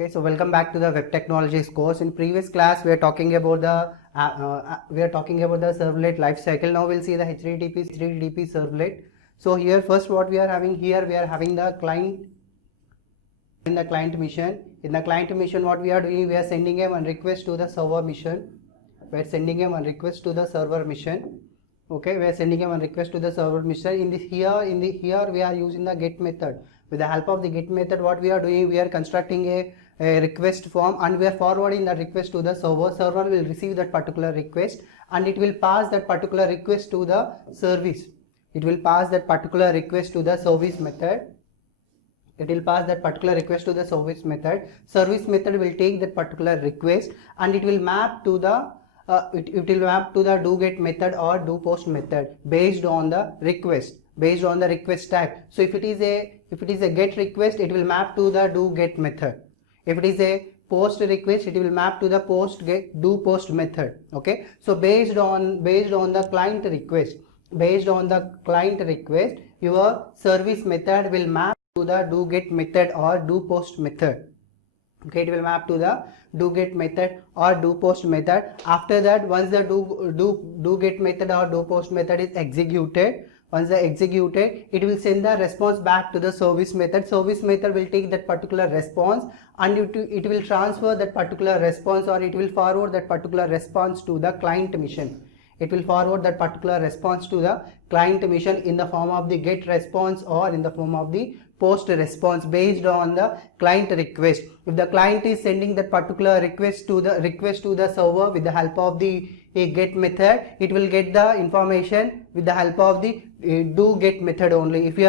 Okay, so welcome back to the web technologies course. In previous class we are talking about the servlet life cycle. Now we'll see the HTTP servlet. So here first what we are having here, we are having the client in the client mission. In the client mission, what we are doing, we are sending a one request to the server mission. We are sending a one request to the server mission. Okay, we are sending a one request to the server mission. In this here we are using the get method. With the help of the get method, what we are doing, we are constructing a request form and we are forwarding the request to the server. Server will receive that particular request and it will pass that particular request to the service. It will pass that particular request to the service method. It will pass that particular request to the service method. Service method will take that particular request and it will map to the it will map to the do get method or do post method based on the request, based on the request tag. So if it is a get request, it will map to the do get method. If it is a post request, it will map to the do post method. Okay, so based on the client request, your service method will map to the do get method or do post method. Okay, it will map to the do get method or do post method. After that, once the do get method or do post method is executed, it will send the response back to the service method. Service method will take that particular response and it will transfer that particular response, or it will forward that particular response to the client mission. It will forward that particular response to the client mission in the form of the get response or in the form of the post response based on the client request. If the client is sending that particular request to the server with the help of the get method, it will get the information with the help of the do get method only. If you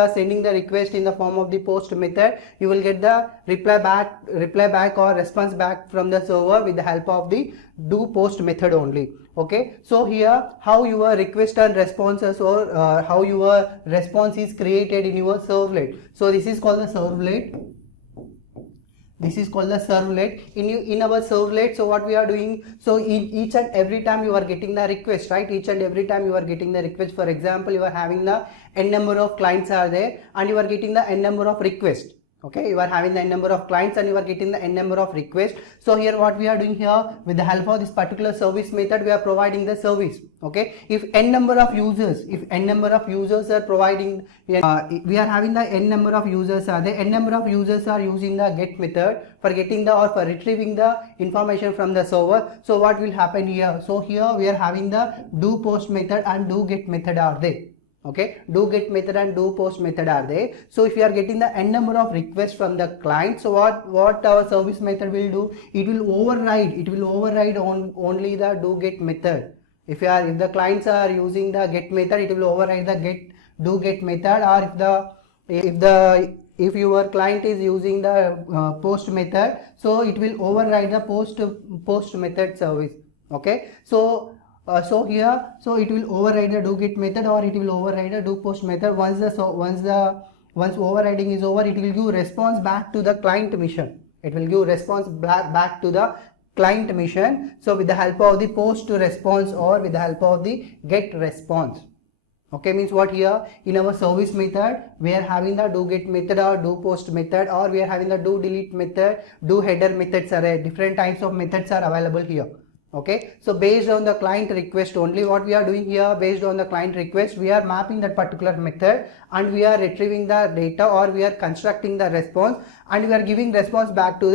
are sending the request in the form of the post method, you will get the reply back or response back from the server with the help of the do post method only. Okay, so here how your request and responses or how your response is created in your servlet. So this is called the servlet. In our servlet. So what we are doing, so each and every time you are getting the request, right? Each and every time you are getting the request. For example, you are having the n number of clients are there and you are getting the n number of requests. Okay, you are having the n number of clients and you are getting the n number of requests. So here what we are doing here, with the help of this particular service method, we are providing the service. Okay, if n number of users are providing, we are having the n number of users are there. N number of users are using the get method for getting the or for retrieving the information from the server. So what will happen here? So here we are having the do post method and do get method are there. Okay, do get method and do post method are there. So if you are getting the n number of requests from the client, so what our service method will do, it will override on only the do get method. If the clients are using the get method, it will override the do get method, or if your client is using the post method, so it will override the post method service. Okay, so it will override the do get method or it will override the do post method. Once overriding is over, it will give response back to the client mission. It will give response back to the client mission. So with the help of the post response or with the help of the get response. Okay, means what here in our service method, we are having the do get method or do post method, or we are having the do delete method, do header methods are different types of methods are available here. Okay, so based on the client request only, what we are doing here, based on the client request, we are mapping that particular method and we are retrieving the data, or we are constructing the response and we are giving response back to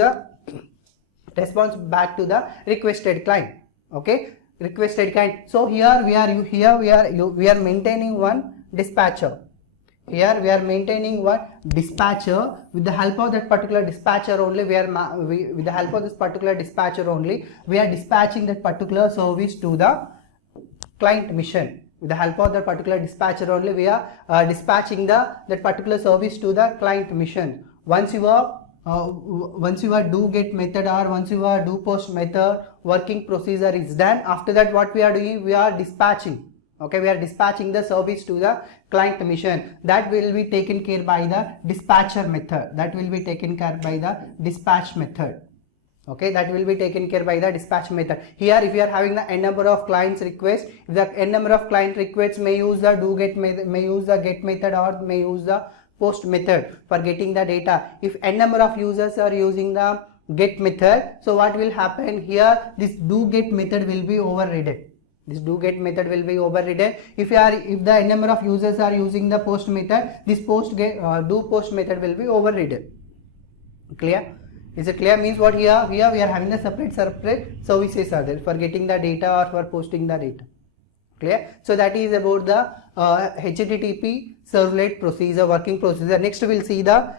the requested client. Okay, requested client. So here we are maintaining one dispatcher. Here we are maintaining one dispatcher. With the help of that particular dispatcher only, we are dispatching that particular service to the client mission. With the help of that particular dispatcher only, we are dispatching that particular service to the client mission. Once your do get method or once your do post method working procedure is done, after that what we are doing, we are dispatching. Okay, we are dispatching the service to the client mission. That will be taken care by the dispatcher method. Okay, that will be taken care by the dispatch method. Here if you are having the n number of clients requests, if the n number of client requests may use the get method or may use the post method for getting the data. If n number of users are using the get method, so what will happen here? This do get method will be overridden. This do get method will be overridden. If the n number of users are using the post method, this do post method will be overridden. Clear? Is it clear? Means what here we are having the separate services are there for getting the data or for posting the data. Clear? So that is about the HTTP servlet procedure, working procedure. Next we will see the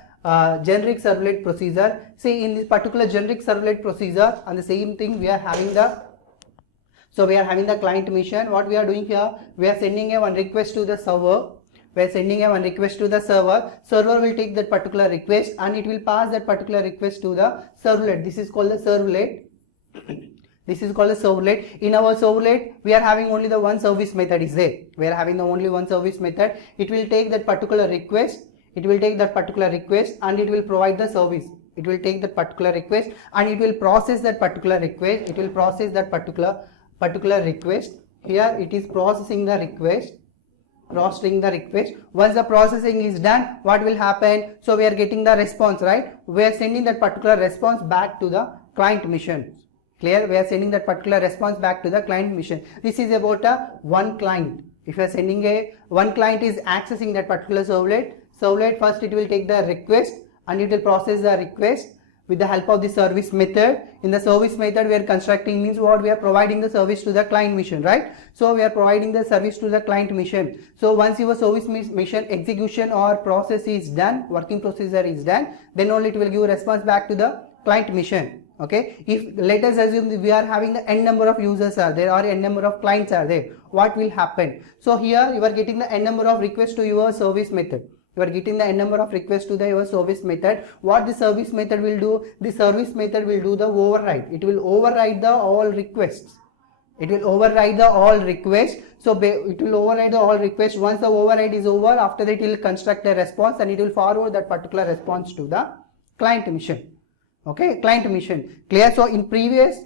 generic servlet procedure. See, in this particular generic servlet procedure, and the same thing we are having the client mission. What we are doing here, we are sending a one request to the server. We are sending a one request to the server. Server will take that particular request and it will pass that particular request to the servlet. This is called the servlet. This is called a servlet. In our servlet, we are having only the one service method is there. We are having the only one service method. It will take that particular request. It will take that particular request and it will provide the service. It will take that particular request and it will process that particular request. It will process that particular request. Here it is processing the request. Once the processing is done, what will happen? So we are getting the response, right? We are sending that particular response back to the client mission. Clear? We are sending that particular response back to the client mission. This is about a one client. If you are sending one client is accessing that particular servlet, first it will take the request and it will process the request with the help of the service method. In the service method, we are constructing means what? We are providing the service to the client mission, right? So we are providing the service to the client mission. So once your service mission execution or process is done, working procedure is done, then only it will give response back to the client mission. Okay, if let us assume that we are having the n number of users are there or n number of clients are there, what will happen? So here you are getting the n number of requests to your service method. You are getting the n number of requests to your service method. What the service method will do? The service method will do the override. It will override the all requests. It will override the all requests. So it will override the all requests. Once the override is over, after that it will construct a response and it will forward that particular response to the client mission. Okay, client mission. Clear? So in previous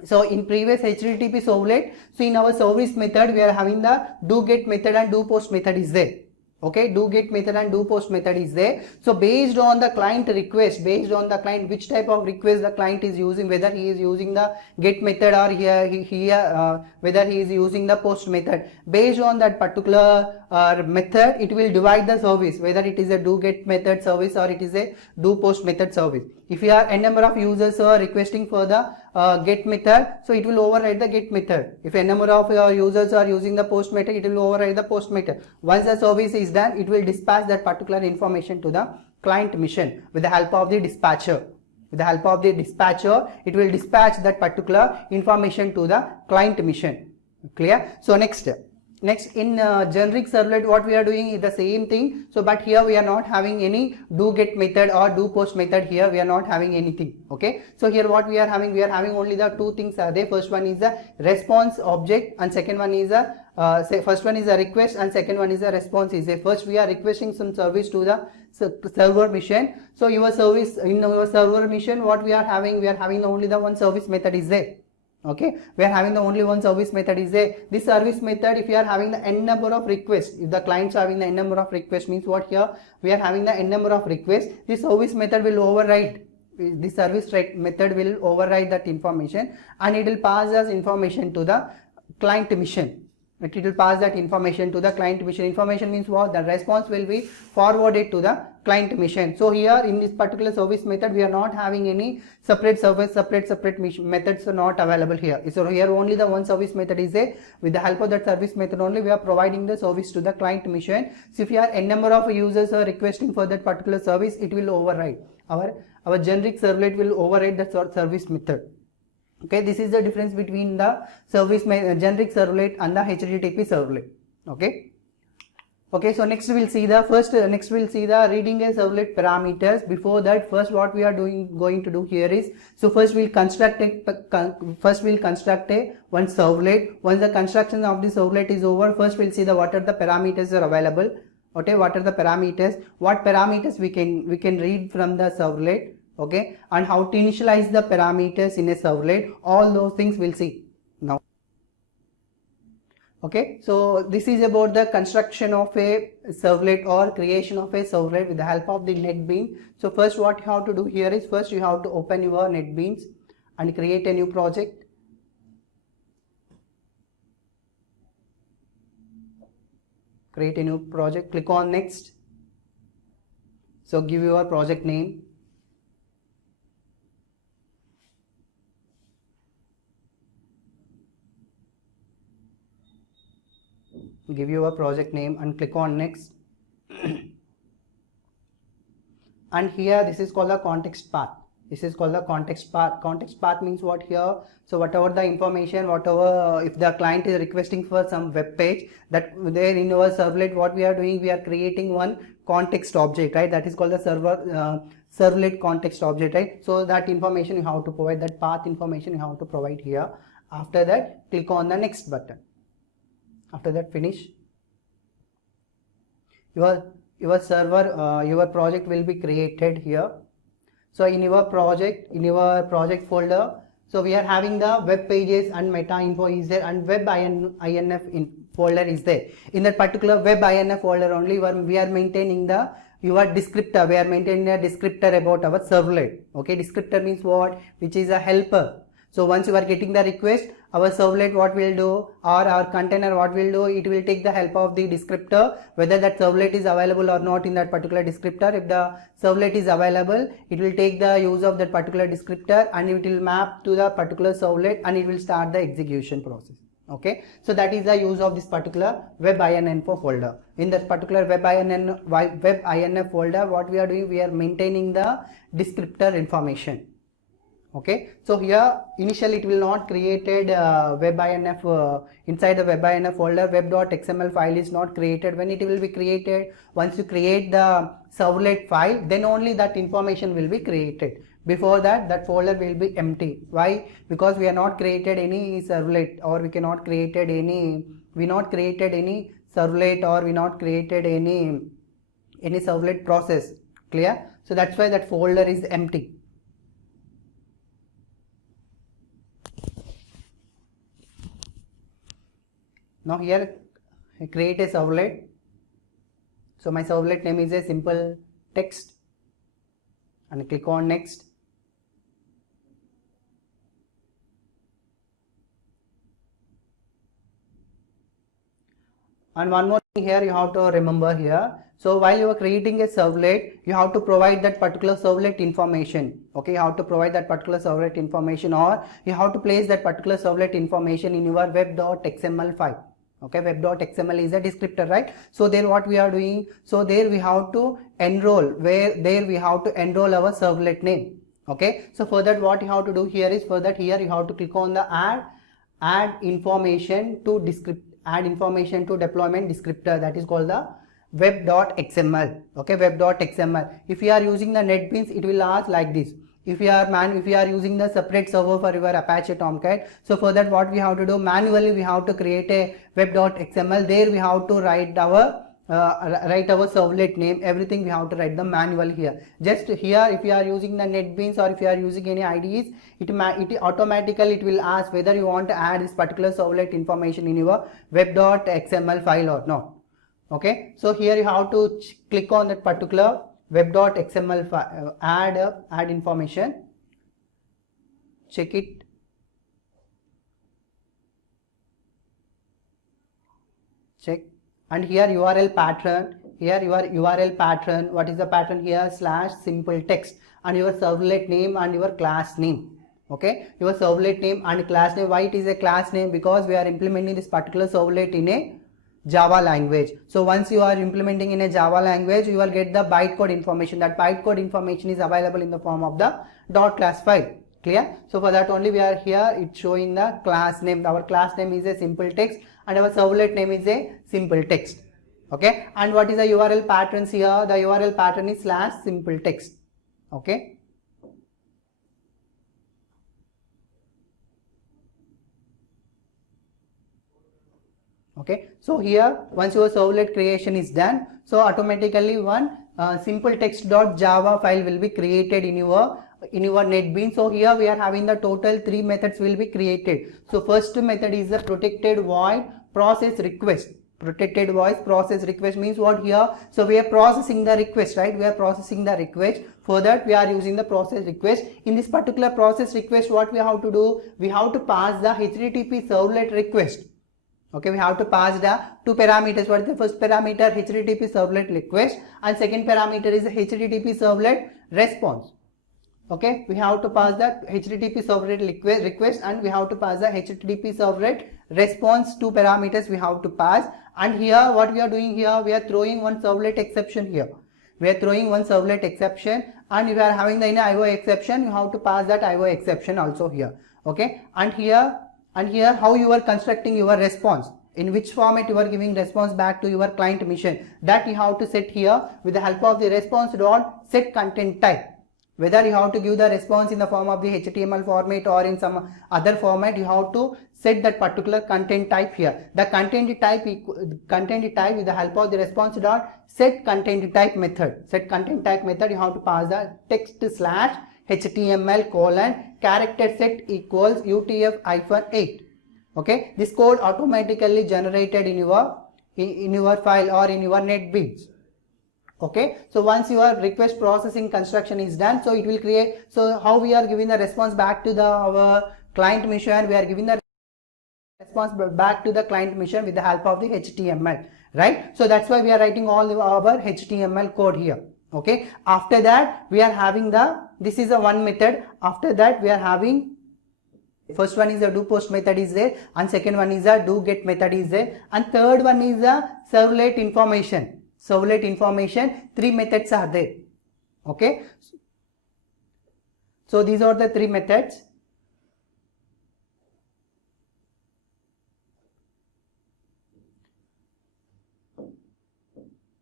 HTTP servlet, so in our service method we are having the do get method and do post method is there. Okay, do get method and do post method is there. So based on the client request, based on the client which type of request the client is using, whether he is using the get method or whether he is using the post method, based on that particular method, it will divide the service, whether it is a do get method service or it is a do post method service. If you are n number of users are requesting for the get method, so it will override the get method. If a number of users are using the post method, it will override the post method. Once the service is done, it will dispatch that particular information to the client mission with the help of the dispatcher. With the help of the dispatcher, it will dispatch that particular information to the client mission. Clear? So next in generic servlet, what we are doing is the same thing. So but here we are not having any do get method or do post method. Here we are not having anything. Okay, so here what we are having only the two things are there. First one is the response object and second one is a first one is a request and second one is a response is there. First we are requesting some service to the server mission. So your service in your server mission, what we are having only the one service method is there. Okay, we are having the only one service method is there. This service method, if you are having the n number of requests, if the clients are having the n number of requests, means what? Here we are having the n number of requests. This service method will override. This service method will override that information and it will pass as information to the client mission. It will pass that information to the client mission. Information means what? The response will be forwarded to the client mission. So here in this particular service method, we are not having any separate service, separate methods are not available here. So here only the one service method is there. With the help of that service method only, we are providing the service to the client mission. So if you are n number of users are requesting for that particular service, it will override. Our generic servlet will override the service method. Okay, this is the difference between the generic servlet and the HTTP servlet. Okay, so next we'll see the reading a servlet parameters. Before that, first what we are going to do here is, so first we'll construct a one servlet. Once the construction of the servlet is over, first we'll see what are the parameters are available. Okay, what are the parameters? What parameters we can read from the servlet. Okay, and how to initialize the parameters in a servlet, all those things we'll see now. Okay, so this is about the construction of a servlet or creation of a servlet with the help of the NetBeans. So first what you have to do here is, first you have to open your NetBeans and create a new project. Create a new project, click on next. So give your project name. Give your project name and click on next. And here this is called the context path. This is called the context path. Context path means what here? So whatever the information, whatever, if the client is requesting for some web page, that there in our servlet, what we are doing, we are creating one context object, right? That is called the servlet context object, right? So that information you have to provide, that path information you have to provide here. After that, click on the next button. After that, finish. Your server, your project will be created here. So in your project folder, so we are having the web pages and meta info is there, and web INF folder is there. In that particular web INF folder only, we are maintaining the your descriptor. We are maintaining a descriptor about our servlet. Okay, descriptor means what? Which is a helper. So once you are getting the request, our servlet what will do, or our container what will do, it will take the help of the descriptor, whether that servlet is available or not in that particular descriptor. If the servlet is available, it will take the use of that particular descriptor and it will map to the particular servlet and it will start the execution process. Okay, so that is the use of this particular web INF folder. In that particular web INF folder, what we are doing, we are maintaining the descriptor information. Okay, so here initially it will not created web INF inside the web INF folder. Web.xml file is not created. When it will be created, once you create the servlet file, then only that information will be created. Before that, that folder will be empty. Why? Because we are not created any servlet, or we cannot created any, we not created any servlet, or we not created any servlet process. Clear? So that's why that folder is empty. Now here create a servlet. So my servlet name is a simple text and click on next. And one more thing here you have to remember here. So while you are creating a servlet, you have to provide that particular servlet information. Okay, you have to provide that particular servlet information, or you have to place that particular servlet information in your web.xml file. Okay, web.xml is a descriptor, right? So there what we are doing, so there we have to enroll, there we have to enroll our servlet name. Okay, so for that what you have to do here is, for that here you have to click on the add information to deployment descriptor, that is called the web.xml. Okay, web.xml. If you are using the NetBeans, it will ask like this. If you are using the separate server for your Apache Tomcat, so for that what we have to do, manually we have to create a web.xml. There we have to write our servlet name, everything we have to write them manually here. Just here, if you are using the NetBeans or if you are using any IDEs, it automatically it will ask whether you want to add this particular servlet information in your web.xml file or not. Okay, so here you have to click on that particular web.xml file, add information, check it, check, and here URL pattern, here your URL pattern, what is the pattern here, /simple text, and your servlet name and your class name. Okay, your servlet name and class name. Why it is a class name? Because we are implementing this particular servlet in a Java language. So once you are implementing in a Java language, you will get the bytecode information. That bytecode information is available in the form of the .class file. Clear? So for that only we are here, it's showing the class name. Our class name is a simple text and our servlet name is a simple text. Okay, and what is the URL patterns here? The URL pattern is /simple text. Okay. Okay, so here once your servlet creation is done, so automatically one simple text.java file will be created in your NetBeans. So here we are having the total 3 methods will be created. So first method is the protected void process request. Protected voice process request means what here? So we are processing the request, right? We are processing the request. For that we are using the process request. In this particular process request, what we have to do? We have to pass the HTTP servlet request. Okay, we have to pass the two parameters. What is the first parameter? HTTP servlet request, and second parameter is the HTTP servlet response. Okay, we have to pass the HTTP servlet request and we have to pass the HTTP servlet response. Two parameters we have to pass. And here what we are doing here, we are throwing one servlet exception here. We are throwing one servlet exception, and if you are having the IO exception, you have to pass that IO exception also here. Okay, and here how you are constructing your response, in which format you are giving response back to your client mission, that you have to set here with the help of the response dot set content type. Whether you have to give the response in the form of the HTML format or in some other format, you have to set that particular content type here. The content type with the help of the response dot set content type method. Set content type method, you have to pass the text slash HTML colon character set equals UTF-8. Okay, this code automatically generated in your file or in your NetBeans. Okay, so once your request processing construction is done, so it will create. So how we are giving the response back to our client mission? We are giving the response back to the client mission with the help of the HTML, right? So that's why we are writing all our HTML code here. Okay, after that we are having this is a one method. After that we are having, first one is the do post method is there, and second one is the do get method is there, and third one is the servlet information. Servlet information, three methods are there. Okay, so these are the three methods.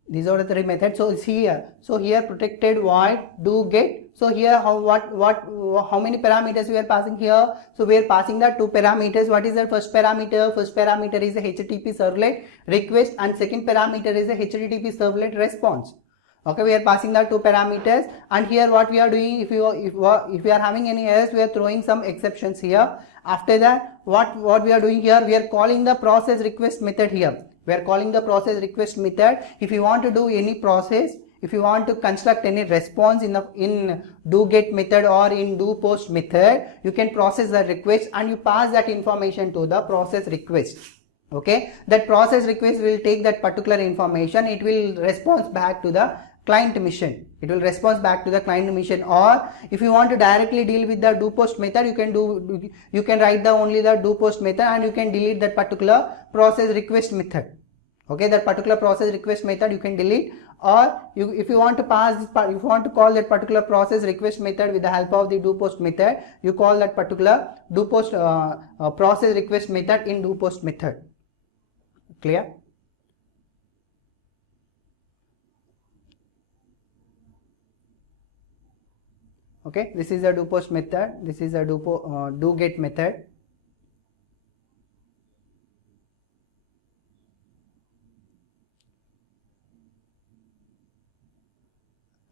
These are the three methods. So here, protected void do get. So here how many parameters we are passing here? So we are passing the two parameters. What is the first parameter? First parameter is the HTTP servlet request, and second parameter is the HTTP servlet response. Okay, we are passing the two parameters, and here what we are doing, if we are having any errors, we are throwing some exceptions here. After that, what we are doing here, we are calling the process request method here. We are calling the process request method. If you want to do any process, if you want to construct any response in do get method or in do post method, you can process the request and you pass that information to the process request. Okay, that process request will take that particular information. It will respond back to the client mission. It will respond back to the client mission. Or if you want to directly deal with the do post method, you can write only the do post method and you can delete that particular process request method. Okay, that particular process request method you can delete. Or if you want to pass this part, if you want to call that particular process request method with the help of the do post method, you call that particular do post process request method in do post method. Clear? Okay, this is a do post method. This is a do get method.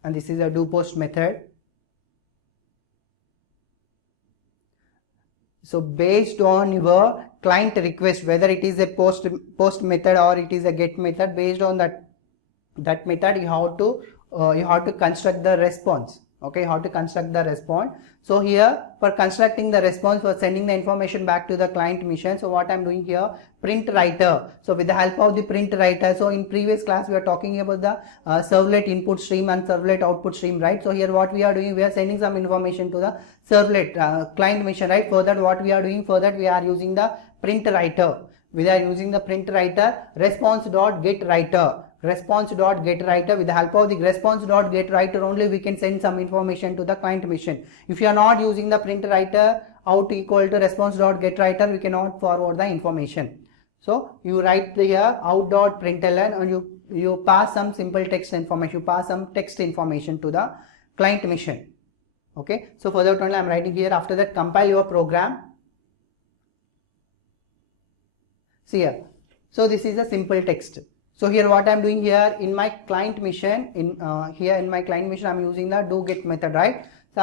And this is a do post method. So based on your client request, whether it is a post method or it is a get method, based on that method you have to construct the response. Okay, how to construct the response. So here for constructing the response, for sending the information back to the client mission, so what I'm doing here, print writer. So with the help of the print writer, so in previous class we are talking about the servlet input stream and servlet output stream, right? So here what we are doing, we are sending some information to the servlet client mission, right? For that what we are doing, for that we are using the print writer. We are using the print writer response.getWriter. Response.getWriter. With the help of the response.getWriter only we can send some information to the client mission. If you are not using the print writer out equal to response.getWriter, we cannot forward the information. So you write here out.println and you pass some simple text information. You pass some text information to the client mission. Okay, so for that only I am writing here. After that, compile your program. See here. So this is a simple text. So here what I am doing here in my client mission, in my client mission I am using the do get method, right? So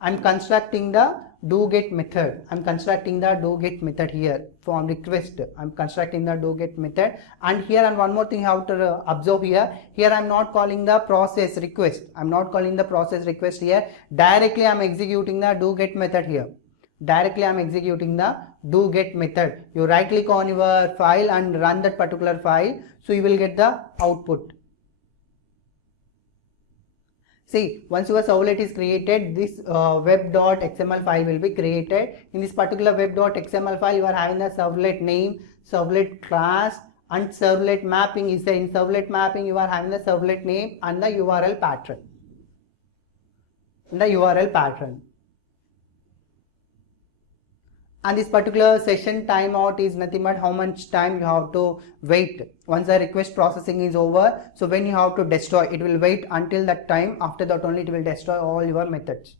I'm constructing the do get method. I'm constructing the do get method here from request. I'm constructing the do get method, and here, and one more thing you have to observe here. Here I'm not calling the process request. I'm not calling the process request here. Directly I'm executing the do get method here. Directly I'm executing the do get method. You right click on your file and run that particular file, so you will get the output. See, once your servlet is created, this web.xml file will be created. In this particular web.xml file, you are having the servlet name, servlet class, and servlet mapping is there. In servlet mapping, you are having the servlet name and the URL pattern. And this particular session timeout is nothing but how much time you have to wait once the request processing is over. So when you have to destroy, it will wait until that time. After that only it will destroy all your methods.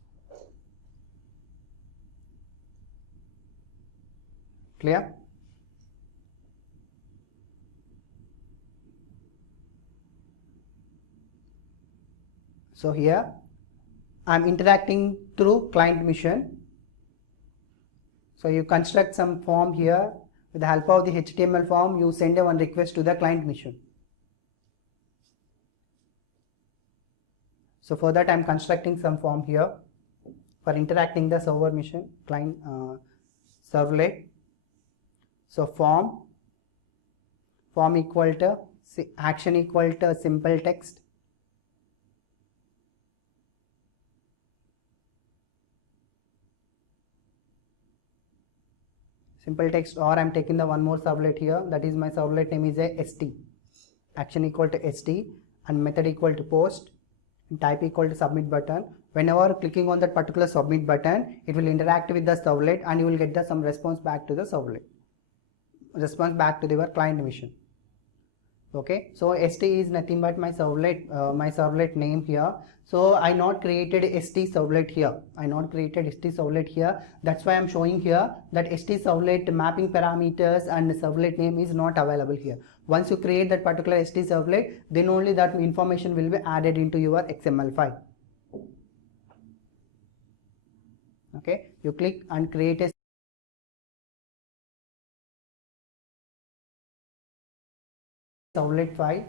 Clear? So here I am interacting through client mission. So you construct some form here with the help of the HTML form. You send one request to the client mission. So for that I am constructing some form here for interacting the server mission client servlet. So form equal to action equal to simple text. Simple text, or I am taking the one more servlet here, that is my servlet name is a st. Action equal to st and method equal to post and type equal to submit button. Whenever clicking on that particular submit button, it will interact with the servlet and you will get some response back to the servlet, response back to your client mission. Okay, so st is nothing but my servlet name here. So I not created st servlet here. That's why I'm showing here that st servlet mapping parameters and servlet name is not available here. Once you create that particular st servlet, then only that information will be added into your XML file. Okay, you click and create a servlet file.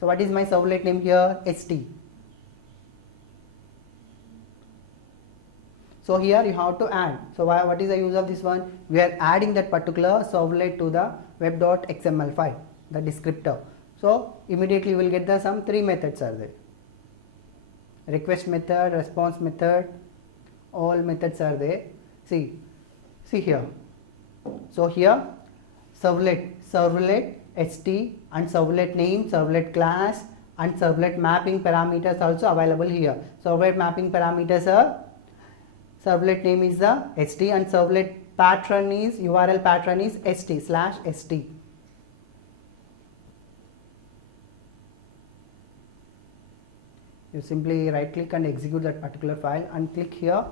So what is my servlet name here? st. So here you have to add. So what is the use of this one? We are adding that particular servlet to the web.xml file, the descriptor. So immediately you will get the some three methods are there. Request method, response method, all methods are there. See here. So here servlet, st and servlet name, servlet class and servlet mapping parameters also available here. Servlet mapping parameters are servlet name is the st and servlet pattern is URL pattern is st/st. You simply right click and execute that particular file and click here.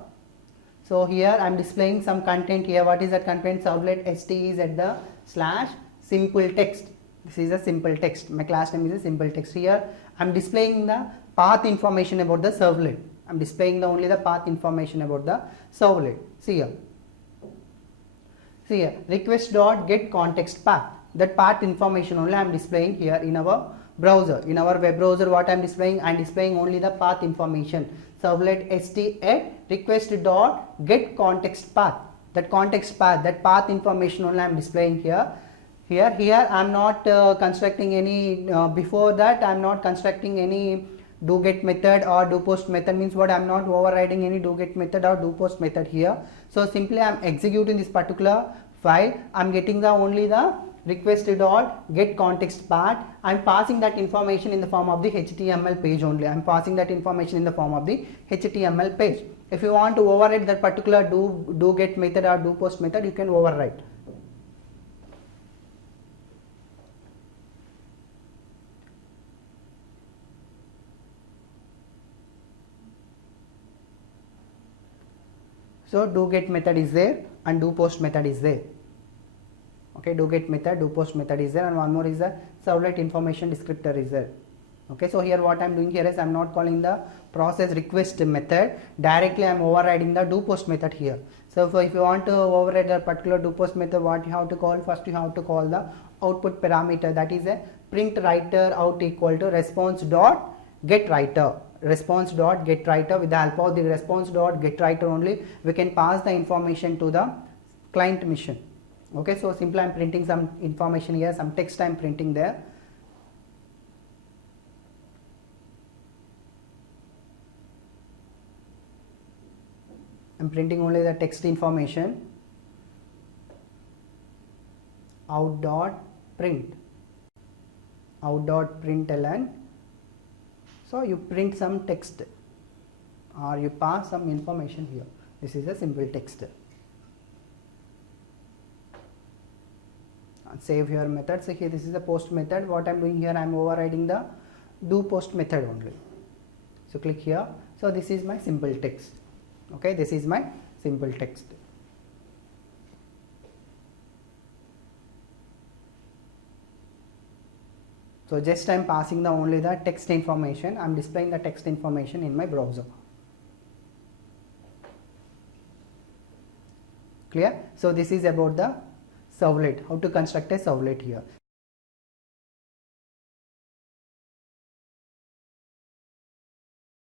So here I am displaying some content here. What is that content? Servlet st is at the /simple text. This is a simple text. My class name is a simple text. Here I am displaying the path information about the servlet. I am displaying only the path information about the servlet. See here, request.get context path. That path information only I am displaying here in our browser. In our web browser, what I am displaying? I am displaying only the path information. Servlet st at request.get context path. That context path, that path information only I am displaying here. Here I am not constructing any. Before that, I am not constructing any do get method or do post method. Means what? I am not overriding any do get method or do post method here. So simply I am executing this particular file. I am getting the only the request.get context part. I am passing that information in the form of the HTML page only. I am passing that information in the form of the HTML page. If you want to override that particular do get method or do post method, you can override. So do get method is there and do post method is there. Okay, do get method, do post method is there, and one more is the servlet information descriptor is there. Okay, so here what I am doing here is I am not calling the process request method. Directly I am overriding the do post method here. So if you want to override that particular do post method, what you have to call? First you have to call the output parameter, that is a print writer out equal to response dot get writer. Response dot get writer. With the help of the response dot get writer only, we can pass the information to the client machine. Okay, so simply I am printing some information here, some text I am printing there. I am printing only the text information. Out dot print, out dot println. So you print some text or you pass some information here. This is a simple text. Save your method. So here this is the post method. What I am doing here, I am overriding the do post method only. So click here. So this is my simple text. Okay, this is my simple text. So just I am passing the only the text information. I am displaying the text information in my browser. Clear? So this is about the servlet, how to construct a servlet here.